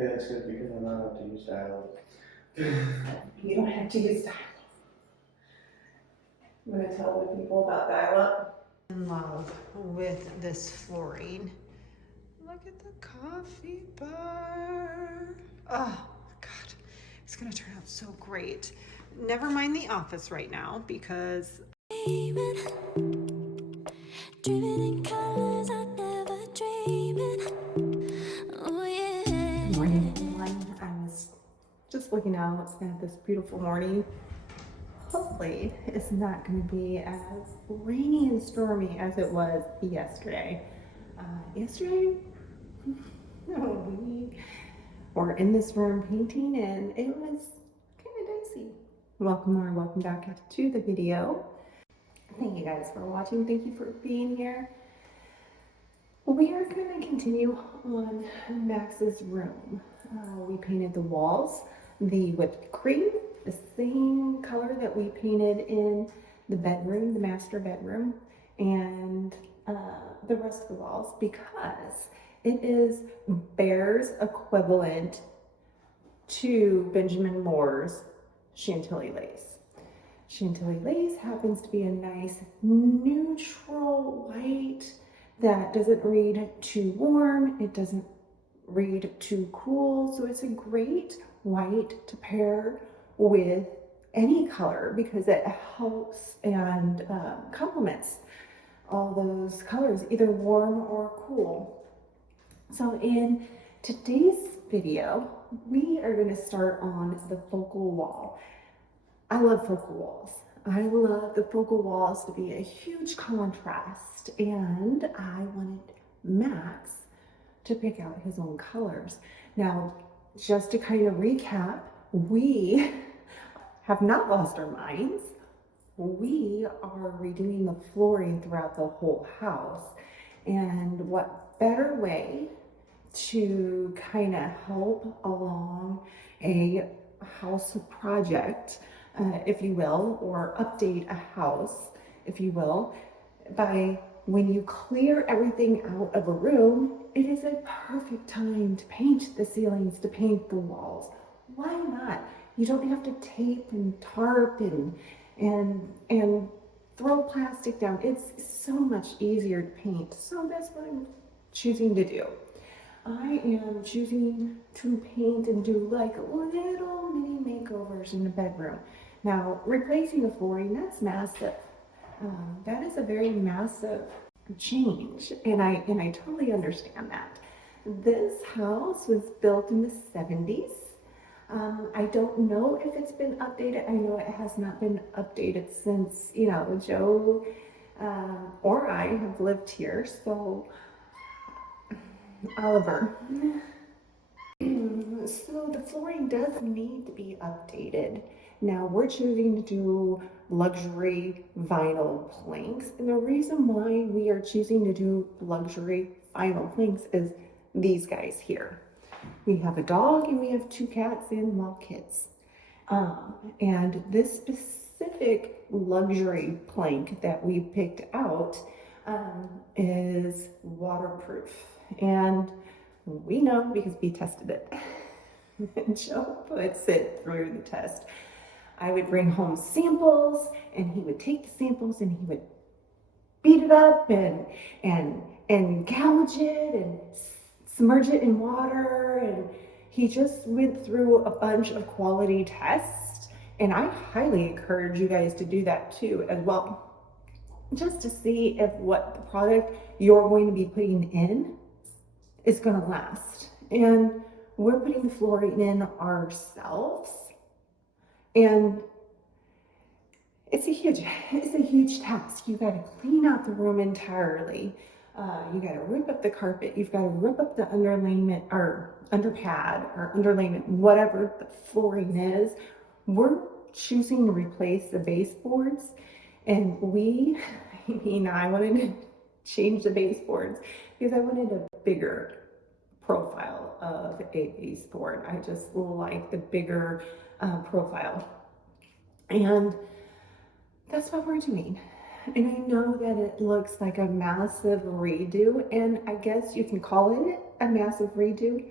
Okay, that's good because I'm not allowed to use dial-up. You don't have to use dial-up. I'm going to tell the people about dial-up. In love with this flooring. Look at the coffee bar. Oh, God. It's going to turn out so great. Never mind the office right now because... Good morning, everyone. I was just looking out at this beautiful morning. Hopefully, it's not going to be as rainy and stormy as it was yesterday. Yesterday, we were in this room painting and it was kind of dicey. Welcome back to the video. Thank you guys for watching. Thank you for being here. We are going to continue on Max's room. We painted the walls, the whipped cream, the same color that we painted in the bedroom, the master bedroom, and the rest of the walls because it is Bear's equivalent to Benjamin Moore's Chantilly lace. Chantilly lace happens to be a nice neutral white that doesn't read too warm, it doesn't read too cool, so it's a great white to pair with any color because it helps and complements all those colors, either warm or cool. So in today's video, we are going to start on the focal wall. I love focal walls. I love the focal walls to be a huge contrast, and I wanted Max to pick out his own colors. Now, just to kind of recap, we have not lost our minds. We are redoing the flooring throughout the whole house, and what better way to kind of help along a house project, if you will, or update a house, if you will, by when you clear everything out of a room, it is a perfect time to paint the ceilings, to paint the walls. Why not? You don't have to tape and tarp and throw plastic down. It's so much easier to paint. So that's what I'm choosing to do. I am choosing to paint and do like little mini makeovers in the bedroom. Now, replacing the flooring, that's massive. That is a very massive change, and I totally understand that. This house was built in the 70s. I don't know if it's been updated. I know it has not been updated since, you know, Joe or I have lived here, so Oliver. So the flooring does need to be updated. Now we're choosing to do luxury vinyl planks, and the reason why we are choosing to do luxury vinyl planks is these guys here. We have a dog and we have 2 cats and well kids. And this specific luxury plank that we picked out is waterproof, and we know because we tested it. Joe puts it through the test. I would bring home samples and he would take the samples and he would beat it up and gouge it and submerge it in water, and he just went through a bunch of quality tests, and I highly encourage you guys to do that too as well, just to see if what the product you're going to be putting in is going to last. And we're putting the flooring in ourselves, and it's a huge task. You got to clean out the room entirely. You got to rip up the carpet. You've got to rip up the underlayment or underpad or underlayment, whatever the flooring is. We're choosing to replace the baseboards, and I wanted to change the baseboards because I wanted a bigger profile of a baseboard. I just like the bigger profile, and that's what we're doing. And I know that it looks like a massive redo, and I guess you can call it a massive redo.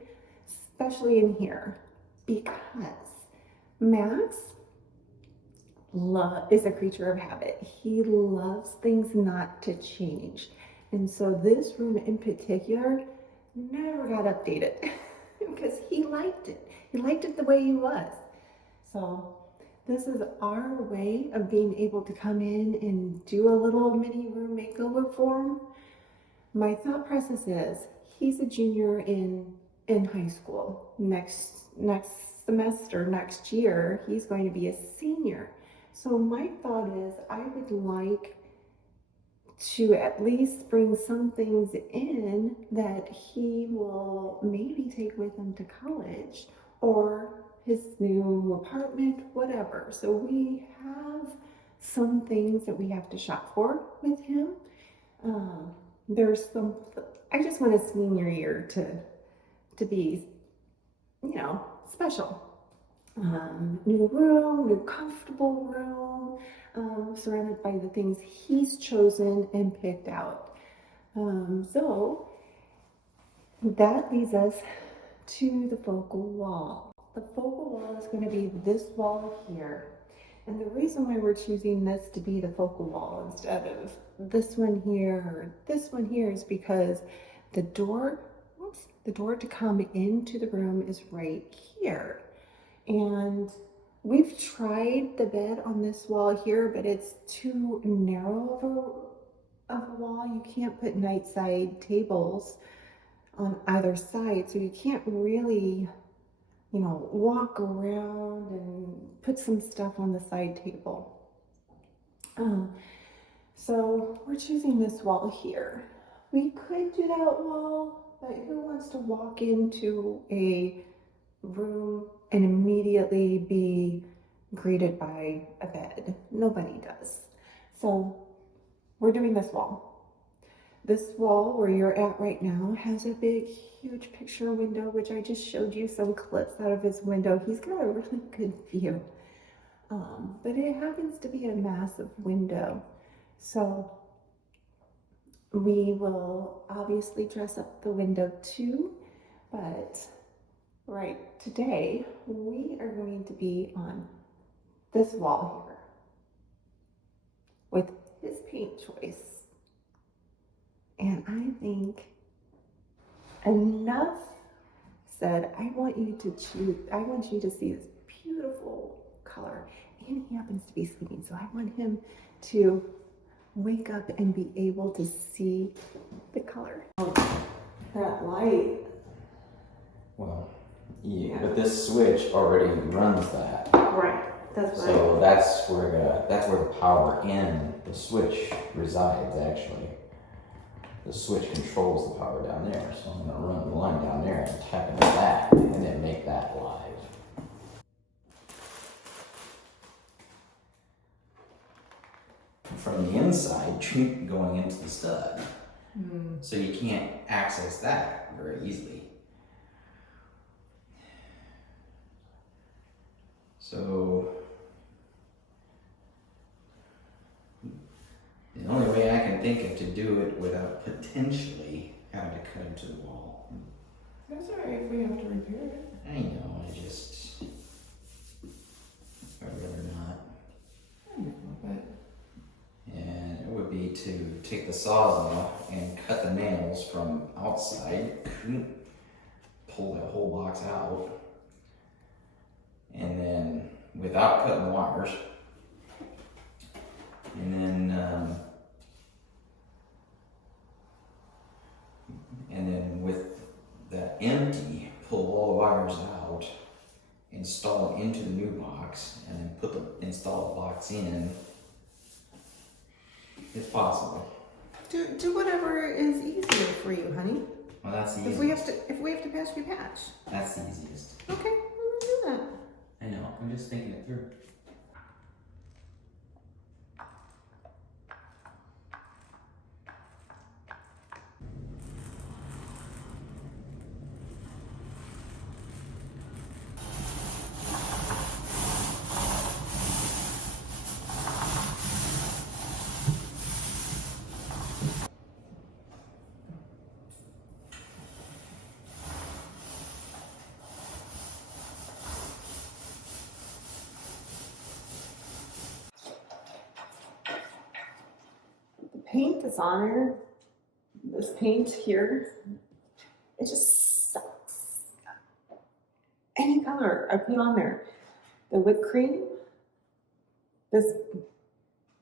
especially in here, because Max is a creature of habit. He loves things not to change. And so this room in particular never got updated because he liked it. He liked it the way he was. So this is our way of being able to come in and do a little mini room makeover for him. My thought process is he's a junior in high school. Next semester, next year, he's going to be a senior. So my thought is I would like to at least bring some things in that he will maybe take with him to college or his new apartment, whatever. So we have some things that we have to shop for with him. There's some, I just want a senior year to be, you know, special. New room, new comfortable room, surrounded by the things he's chosen and picked out. So that leads us to the focal wall. The focal wall is going to be this wall here. And the reason why we're choosing this to be the focal wall instead of this one here or this one here is because the door to come into the room is right here. And we've tried the bed on this wall here, but it's too narrow of a wall. You can't put night side tables on either side, so you can't really, you know, walk around and put some stuff on the side table. So we're choosing this wall here. We could do that wall, but who wants to walk into a room and immediately be greeted by a bed? Nobody does. So we're doing this wall. This wall where you're at right now has a big, huge picture window, which I just showed you some clips out of his window. He's got a really good view. But it happens to be a massive window. So we will obviously dress up the window too, but right today we are going to be on this wall here with his paint choice. And I think enough said. I want you to see this beautiful color. And he happens to be sleeping, so I want him to wake up and be able to see the color. Oh, that light. Well, yeah, but this switch already runs that. Right. That's right. So that's where the power in the switch resides, actually. The switch controls the power down there, so I'm going to run the line down there and tap into that, and then make that live. From the inside, going into the stud, so you can't access that very easily. So the only way I can think of to do it without potentially having to cut into the wall. That's alright if we have to repair it. I know, I'd rather not. I know, but And it would be to take the sawzall and cut the nails from outside, pull that whole box out, and then without cutting the wires, and then with that empty, pull all the wires out, install it into the new box, and then install the box in. It's possible. do whatever is easier for you, honey. Well, that's the If easiest. we have to patch, we patch. That's the easiest. Okay, we'll do that. I know, I'm just thinking it through. paint that's on her, this paint here, it just sucks. Any color I put on there, the whipped cream, this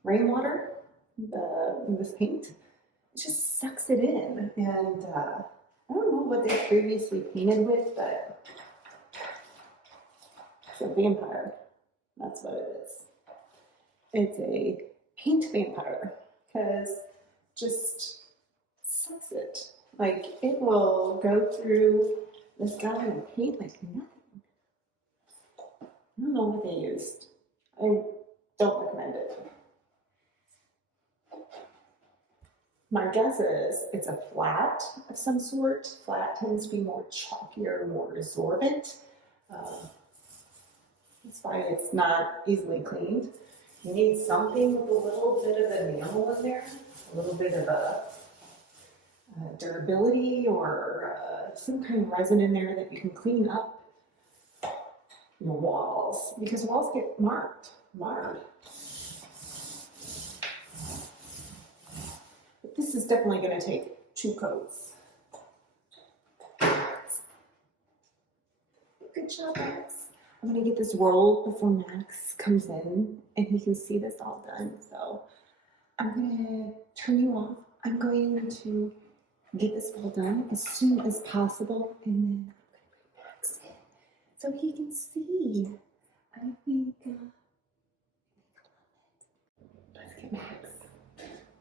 rainwater, this paint, it just sucks it in. And I don't know what they previously painted with, but it's a vampire. That's what it is. It's a paint vampire because just sucks it. Like it will go through this guy and paint like nothing. I don't know what they used. I don't recommend it. My guess is it's a flat of some sort. Flat tends to be more chalkier, more absorbent. That's why it's not easily cleaned. You need something with a little bit of enamel in there, a little bit of a durability or some kind of resin in there that you can clean up your walls, because walls get marred. But this is definitely going to take 2 coats. Good job, Max. I'm going to get this rolled before Max comes in and he can see this all done. So I'm going to turn you off. I'm going to get this all done as soon as possible, and then I'm going to bring Max in so he can see. I think, let's get Max.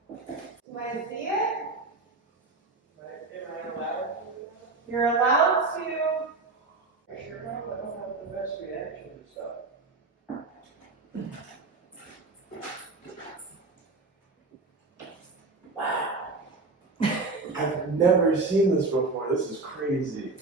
Do I see it? Am I allowed? You're allowed to. I sure don't have the best reaction to stuff. Wow. I've never seen this before. This is crazy.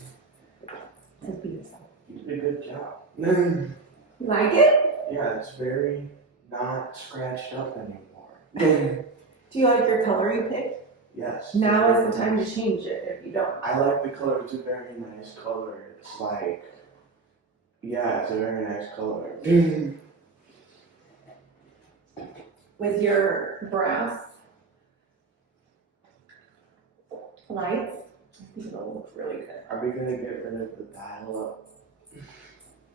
Let's be yourself. You did a good job. You like it? Yeah, it's very not scratched up anymore. Do you like your color you picked? Yes. Now is the time to change it if you don't. I like the color. It's a very nice color. It's like, yeah, it's a very nice color. With your brass lights, I think it'll look really good. Are we gonna get rid of the dial-up?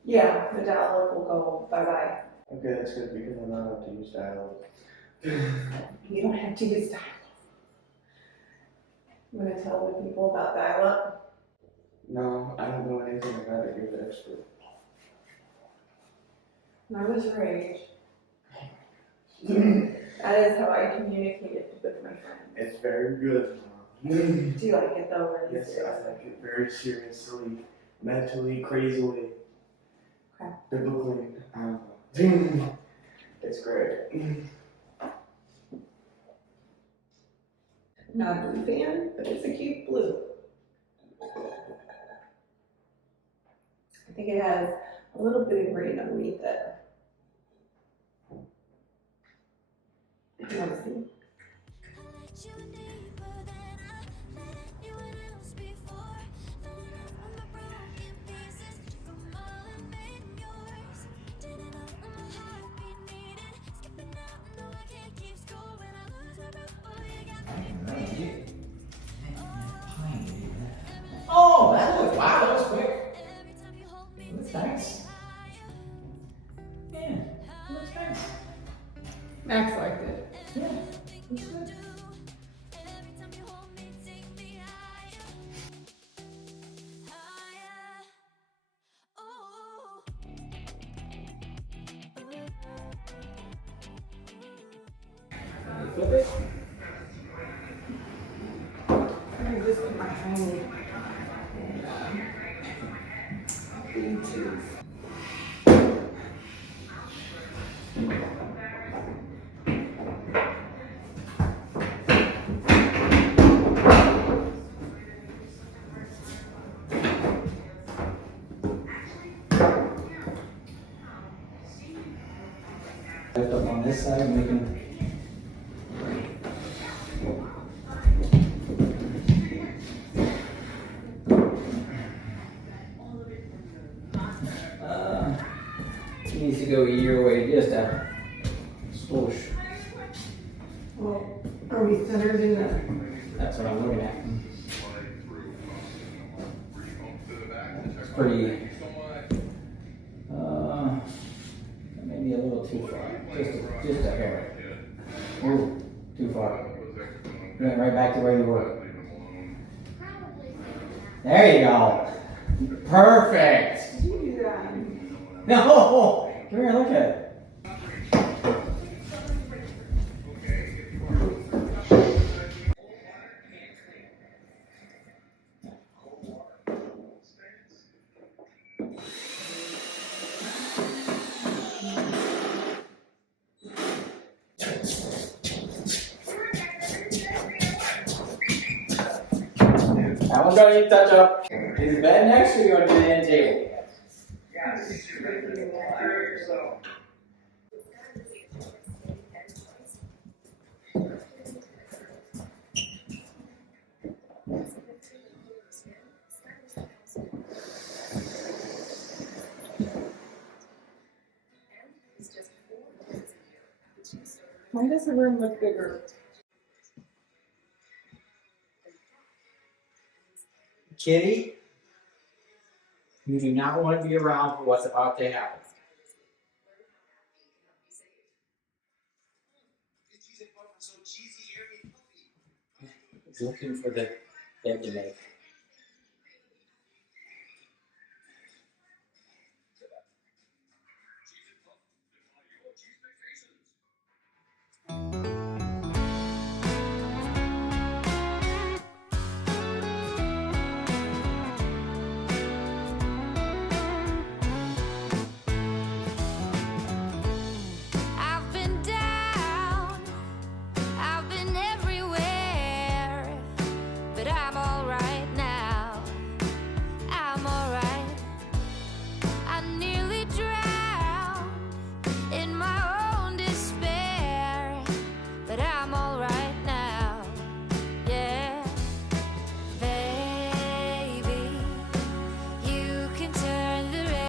Yeah, the dial will go bye-bye. Okay, that's good because I don't have to use dial-up. You don't have to use dial-up. I'm going to tell the people about dial-up. No, I don't know anything about it. You're the expert. When I was your age, that is how I communicated with my friends. It's very good. Do you like it though? Or Yes, I like it very seriously, mentally, crazily, Okay. biblically. I don't know. It's great. Not a blue fan, but it's a cute blue. I think it has a little bit of green underneath it. You want to see? Oh, that was wow, that was quick. That's nice. Yeah, that looks nice. Max liked it. Yeah, that's good. Flip it. I'm going to just put my tiny Bluetooth. Lift up on this side and we can. It needs to go your way, just a swoosh. Well, Are we centered in the? That's what I'm looking at. It's pretty, maybe a little too far. Just a hair. Ooh, too far. You went right back to where you were. There you go. Perfect. Did you do that? No, come here, look at it. That one's don't need to touch up. Is the bed next to you on the end table? Why does the room look bigger? Kitty, you do not want to be around for what's about to happen. He's looking for the bed to make.